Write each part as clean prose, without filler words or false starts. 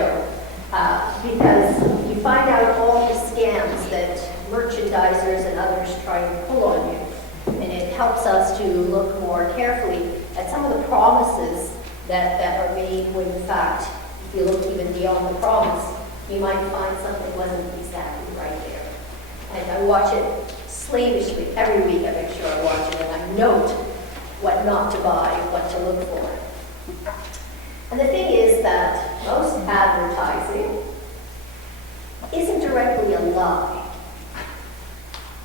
show because you find out all the scams that merchandisers and others try and pull on you. And it helps us to look more carefully at some of the promises that are made when, in fact, if you look even beyond the promise, you might find something wasn't exactly right there. And I watch it slavishly every week. I make sure I watch it, and I note what not to buy, what to look for. And the thing is that most advertising isn't directly a lie.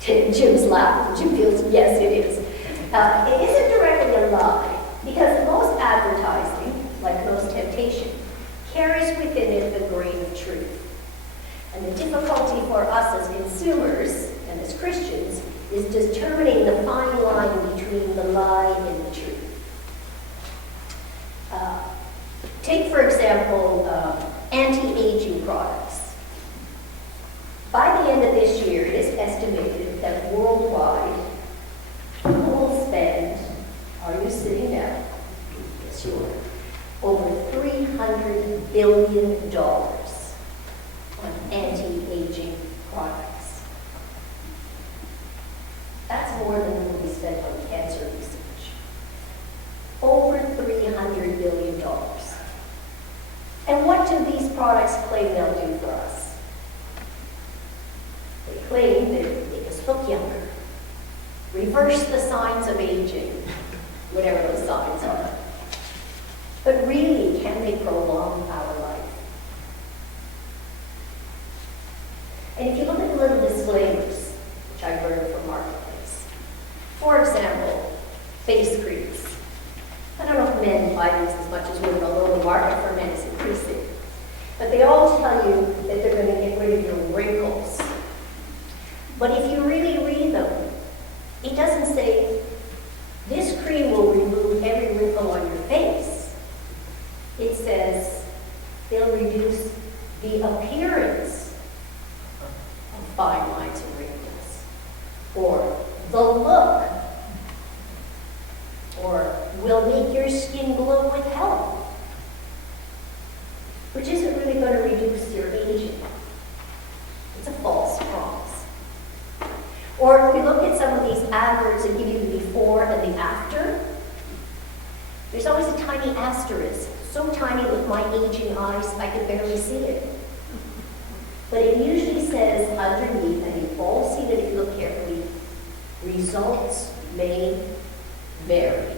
Jim's laughing. Jim feels, yes, it is. It isn't directly a lie because most advertising, like most temptation, carries within it a grain of truth. And the difficulty for us as consumers and as Christians is determining the fine line between the lie and the truth. Take, for example, anti-aging products. By the end of this year, it is estimated that worldwide, people will spend, are you sitting down? Yes, you are. Over $300 billion on anti-aging products. That's more than what we spent on cancer research. Over $300 billion. And what do these products claim they'll do for us? They claim that they make us look younger, reverse the signs of aging, whatever those signs are. But really, can they prolong our life? And if you look at the little disclaimers, which I learned from Marketplace, for example, face creams. I don't know if men buy these as much as women, although the market for men is increasing. But they all tell you that they're going to get rid of your wrinkles. But if you really read them, it doesn't say, this cream will remove every wrinkle on your face. It says, they'll reduce the appearance of fine lines and wrinkles, or the look, or will make your skin glow with health, which isn't really going to reduce your aging. It's a false promise. Or if we look at some of these adverts that give you the before and the after, there's always a tiny asterisk, so tiny with my aging eyes I can barely see it. But it usually says underneath, and you've all seen it if you look carefully, results may vary.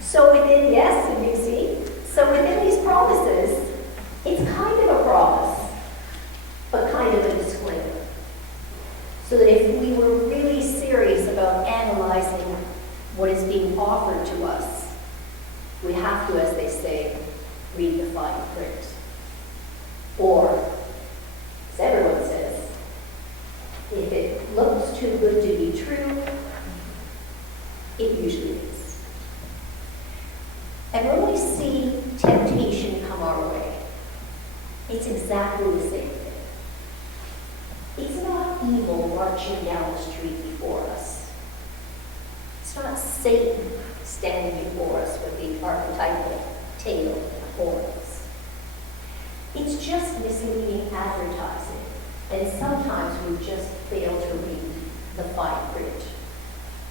So within, yes, and you see, so within these promises, it's kind of a promise, but kind of a disclaimer. So that if we were really serious about analyzing what is being offered to us, we have to, as they say, read the fine print. Or, as everyone says, if it looks too good to be true, it usually is. And when we see temptation come our way, it's exactly the same thing. It's not evil marching down the street before us. It's not Satan standing before us with the archetypal tail and horns. It's just misleading advertising, and sometimes we just fail to read the fine print,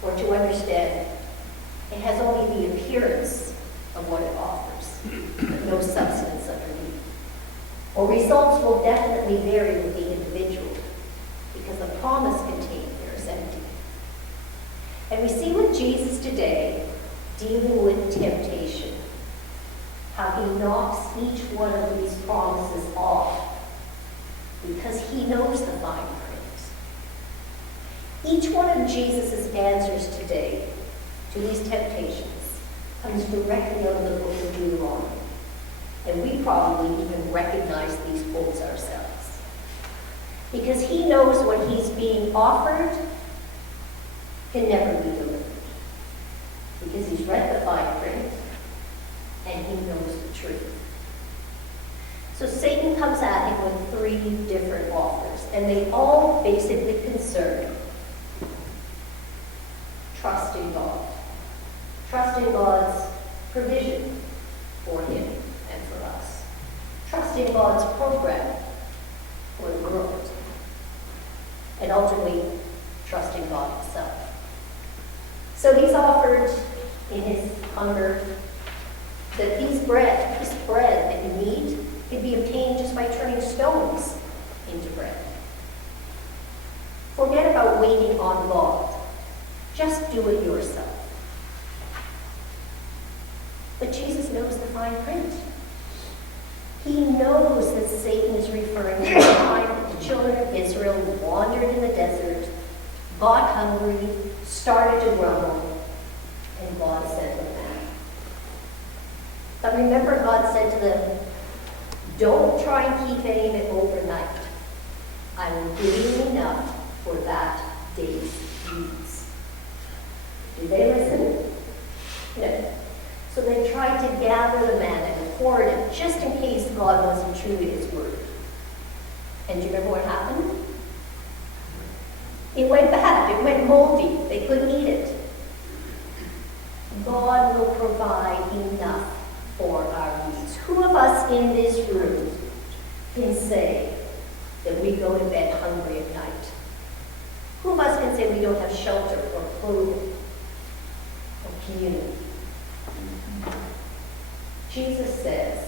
or to understand it has only the appearance of what it offers, but no substance underneath. Or results will definitely vary with the individual, because the promise contained there is empty. And we see with Jesus today, dealing with temptation, how he knocks each one of these promises off, because he knows the fine print. Each one of Jesus' answers today to these temptations comes directly out of the book of Deuteronomy. And we probably even recognize these quotes ourselves. Because he knows what he's being offered can never be delivered. Because he's read the fine print and he knows the truth. So Satan comes at him with 3 different offers, and they all basically concern trusting God. Trusting God's provision for him and for us. trust in God's program for the world, and ultimately trust in God himself. So he's offered in his hunger that this bread that you need can be obtained just by turning stones into bread. Forget about waiting on God. Just do it yourself. But Jesus knows the fine print. He knows that Satan is referring to the time that the children of Israel wandered in the desert, got hungry, started to grumble, and God sent them manna. But remember, God said to them, don't try and keep any of it overnight. I will give you enough for that day's needs. Did they listen? No. So they tried to gather the manna and hoard it just in case God wasn't true to his word. And do you remember what happened? It went bad. It went moldy. They couldn't eat it. God will provide enough for our needs. Who of us in this room can say that we go to bed hungry at night? Who of us can say we don't have shelter or clothing or community? Jesus says,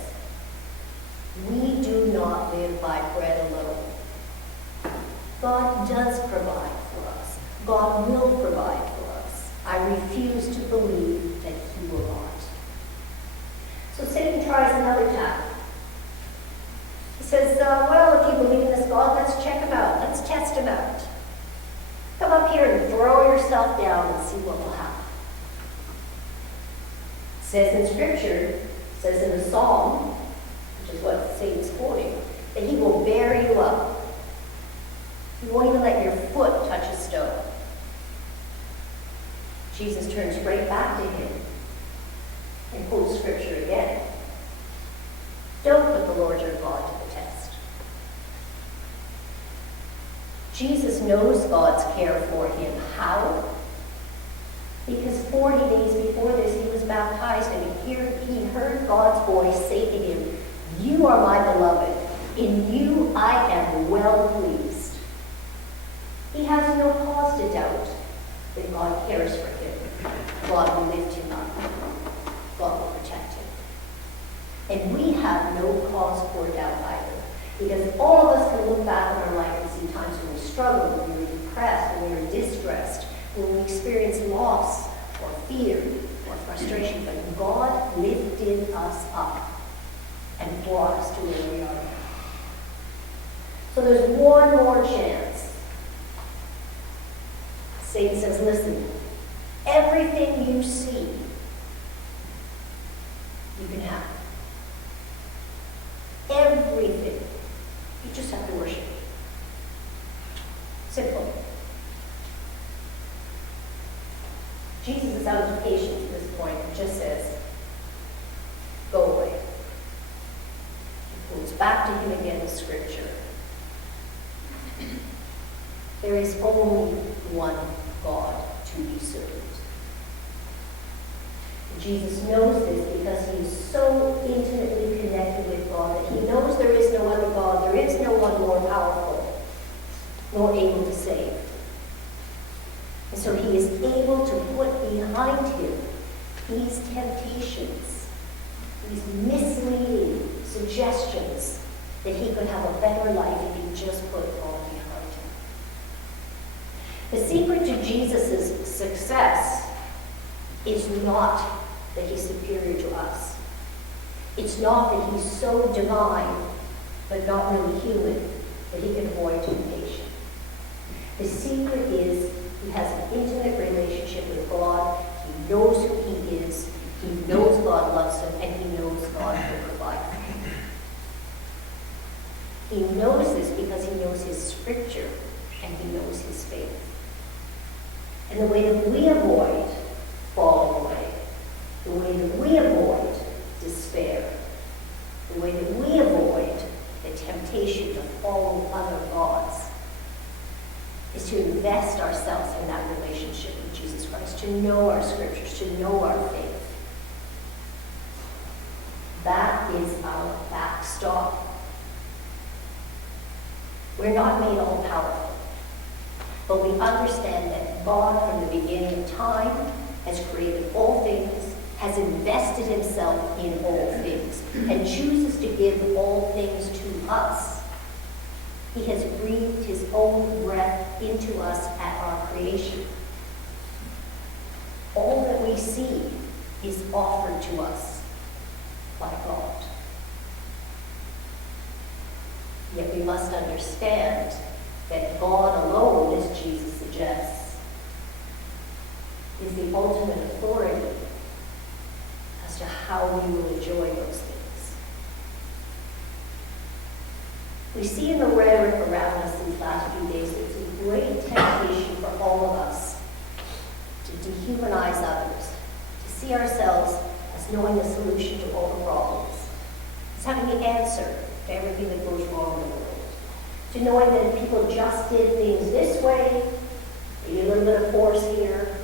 we do not live by bread alone. God does provide for us. God will provide for us. I refuse to believe that he will not. So Satan tries another tack. He says, well, if you believe in this God, let's check him out. Let's test him out. Come up here and throw yourself down and see what will happen. It says in Scripture, says in the Psalm, which is what Satan's quoting, that he will bear you up. He won't even let your foot touch a stone. Jesus turns right back to him and quotes Scripture again. Don't put the Lord your God to the test. Jesus knows God's care for him. How? Because 40 days before this, he was baptized, and he heard God's voice say to him, you are my beloved. In you I am well pleased. He has no cause to doubt that God cares for him. God will lift him up. God will protect him. And we have no cause for doubt either. Because all of us can look back in our life and see times when we struggled, when we were depressed, when we were distressed, when we experienced loss or fear or frustration. But God lifted us up and brought us to where we are now. So there's one more chance. Satan says, listen, everything you see, you can have. Everything. You just have to worship me. Simple. Jesus is out of patience at this point and just says, go away. He pulls back to him again with Scripture. There is only one God to be served. Jesus knows this because he is so intimately connected with God that he knows there is no other God, there is no one more powerful, nor able to save. And so he is able to put behind him these temptations, these misleading suggestions that he could have a better life if he just put God behind him. The secret to Jesus' success is not that he's superior to us. It's not that he's so divine, but not really human, that he can avoid temptation. The secret is he has an intimate relationship with God. He knows who he is. He knows God loves him, and he knows God will provide for him. He knows this because he knows his Scripture, and he knows his faith. And the way that we avoid falling away, the way that we avoid despair, the way that we avoid the temptation to follow other gods, is to invest ourselves in that relationship with Jesus Christ, to know our Scriptures, to know our faith. That is our backstop. We're not made all powerful, but we understand that God, from the beginning of time, has created all things, has invested himself in all things, and chooses to give all things to us. He has breathed his own breath into us at our creation. All that we see is offered to us by God. Yet we must understand that God alone, as Jesus suggests, is the ultimate authority as to how we will enjoy those things. We see in the rhetoric around us these last few days, it's a great temptation for all of us to dehumanize others, to see ourselves as knowing the solution to all the problems, as having the answer to everything that goes wrong in the world, to knowing that if people just did things this way, maybe a little bit of force here,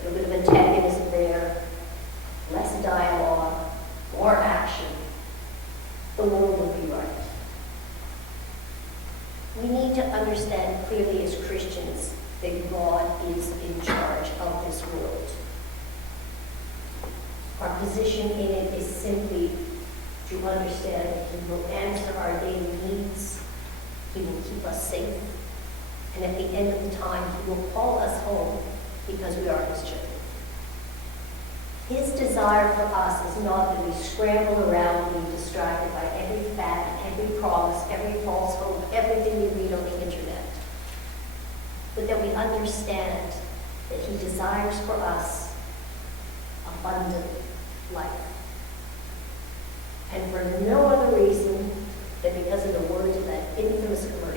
a little bit of antagonism there, less dialogue, more action, the world will be right. We need to understand clearly as Christians that God is in charge of this world. Our position in it is simply to understand that he will answer our daily needs, he will keep us safe, and at the end of the time, he will call us home because we are his children. His desire for us is not that we scramble around and be distracted by every fact, every promise, every false hope, everything we read on the internet, but that we understand that he desires for us abundant life. And for no other reason than because of the words of that infamous commercial.